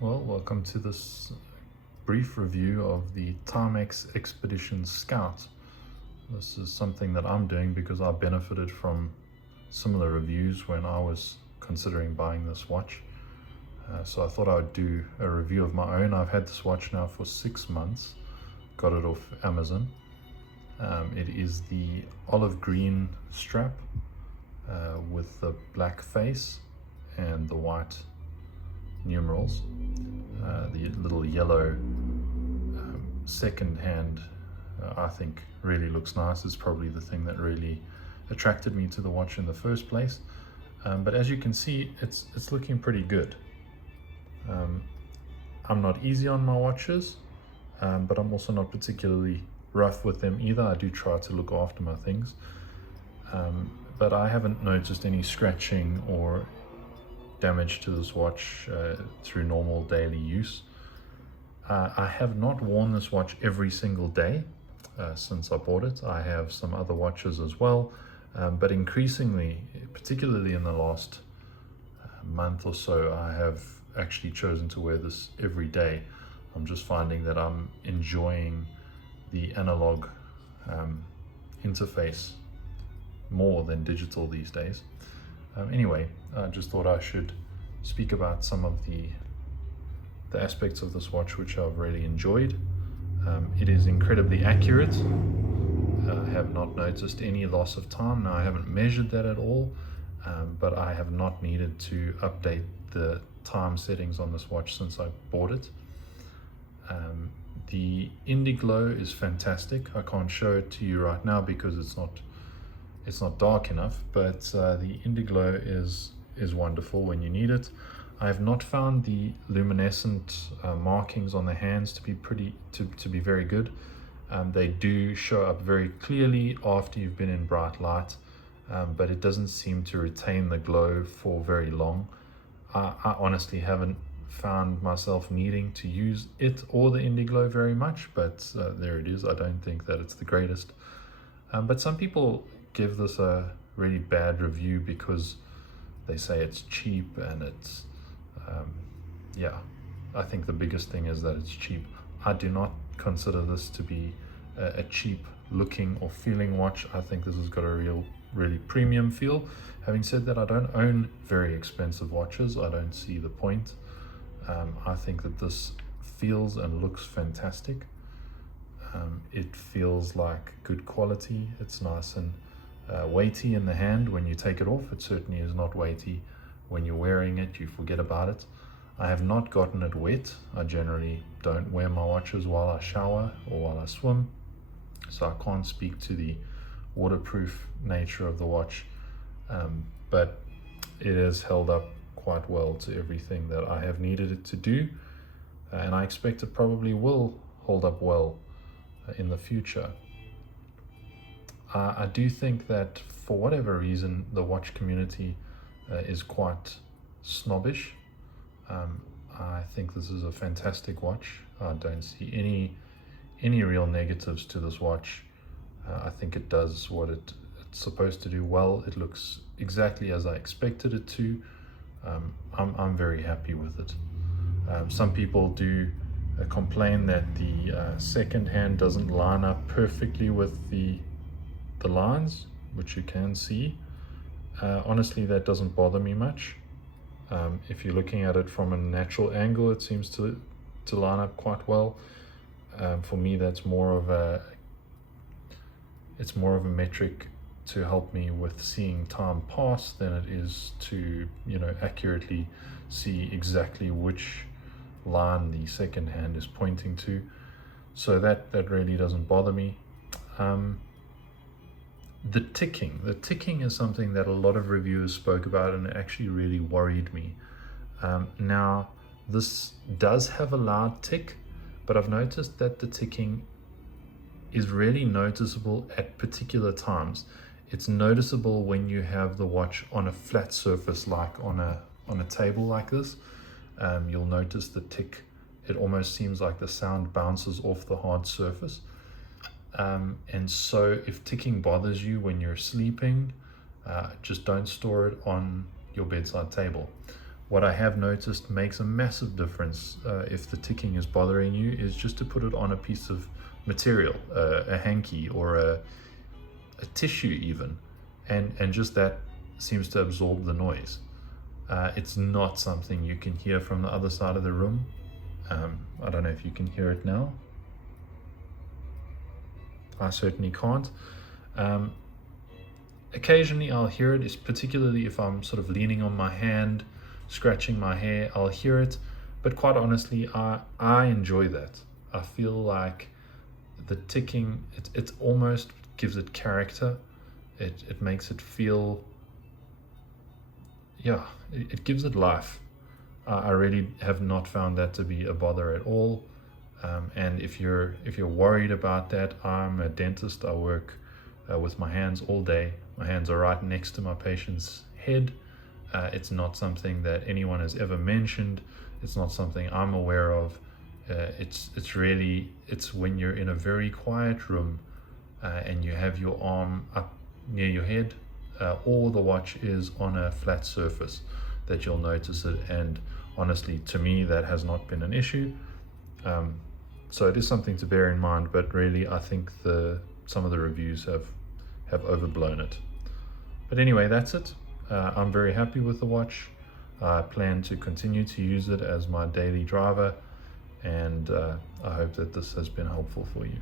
Well, welcome to this brief review of the Timex Expedition Scout. This is something that I'm doing because I benefited from similar reviews when I was considering buying this watch. So I thought I would do a review of my own. I've had this watch now for 6 months, got it off Amazon. It is the olive green strap with the black face and the white numerals. The little yellow second hand I think really looks nice. It's probably the thing that really attracted me to the watch in the first place. But as you can see, it's looking pretty good. I'm not easy on my watches, but I'm also not particularly rough with them either. I do try to look after my things, but I haven't noticed any scratching or damage to this watch through normal daily use. I have not worn this watch every single day since I bought it. I have some other watches as well, but increasingly, particularly in the last month or so, I have actually chosen to wear this every day. I'm just finding that I'm enjoying the analog interface more than digital these days. Anyway, I just thought I should speak about some of the aspects of this watch which I've really enjoyed. It is incredibly accurate. I have not noticed any loss of time. Now, I haven't measured that at all, but I have not needed to update the time settings on this watch since I bought it. The Indiglow is fantastic. I can't show it to you right now because it's not dark enough, but the Indiglow is wonderful when you need it. I have not found the luminescent markings on the hands to be very good. They do show up very clearly after you've been in bright light, but it doesn't seem to retain the glow for very long. I honestly haven't found myself needing to use it or the Indiglow very much, but there it is. I don't think that it's the greatest. But some people give this a really bad review because they say it's cheap, and it's yeah, I think the biggest thing is that it's cheap. I do not consider this to be a cheap looking or feeling watch. I think this has got a really premium feel. Having said that, I don't own very expensive watches. I don't see the point. I think that this feels and looks fantastic. It feels like good quality. It's nice and weighty in the hand when you take it off. It certainly is not weighty when you're wearing it. You forget about it. I have not gotten it wet. I generally don't wear my watches while I shower or while I swim, so I can't speak to the waterproof nature of the watch, but it has held up quite well to everything that I have needed it to do, and I expect it probably will hold up well in the future. I do think that for whatever reason the watch community is quite snobbish. I think this is a fantastic watch. I don't see any real negatives to this watch. I think it does what it's supposed to do well. It looks exactly as I expected it to. I'm very happy with it. Some people do complain that the second hand doesn't line up perfectly with the lines, which you can see. Honestly, that doesn't bother me much. If you're looking at it from a natural angle, it seems to line up quite well. For me, that's more of a metric to help me with seeing time pass than it is to, accurately see exactly which line the second hand is pointing to. So that really doesn't bother me. The ticking is something that a lot of reviewers spoke about, and it actually really worried me. Now, this does have a loud tick, but I've noticed that the ticking is really noticeable at particular times. It's noticeable when you have the watch on a flat surface, like on a table like this. You'll notice the tick. It almost seems like the sound bounces off the hard surface. And so if ticking bothers you when you're sleeping, just don't store it on your bedside table. What I have noticed makes a massive difference if the ticking is bothering you is just to put it on a piece of material, a hanky or a tissue even, and just that seems to absorb the noise. It's not something you can hear from the other side of the room. I don't know if you can hear it now. I certainly can't. Occasionally I'll hear it, particularly if I'm sort of leaning on my hand, scratching my hair, I'll hear it. But quite honestly, I enjoy that. I feel like the ticking, it almost gives it character. It makes it feel, yeah, it gives it life. I really have not found that to be a bother at all. And if you're worried about that, I'm a dentist. I work with my hands all day. My hands are right next to my patient's head. It's not something that anyone has ever mentioned. It's not something I'm aware of. It's when you're in a very quiet room and you have your arm up near your head, or the watch is on a flat surface, that you'll notice it. And honestly, to me, that has not been an issue. So it is something to bear in mind, but really I think some of the reviews have overblown it. But anyway, that's it. I'm very happy with the watch. I plan to continue to use it as my daily driver, and I hope that this has been helpful for you.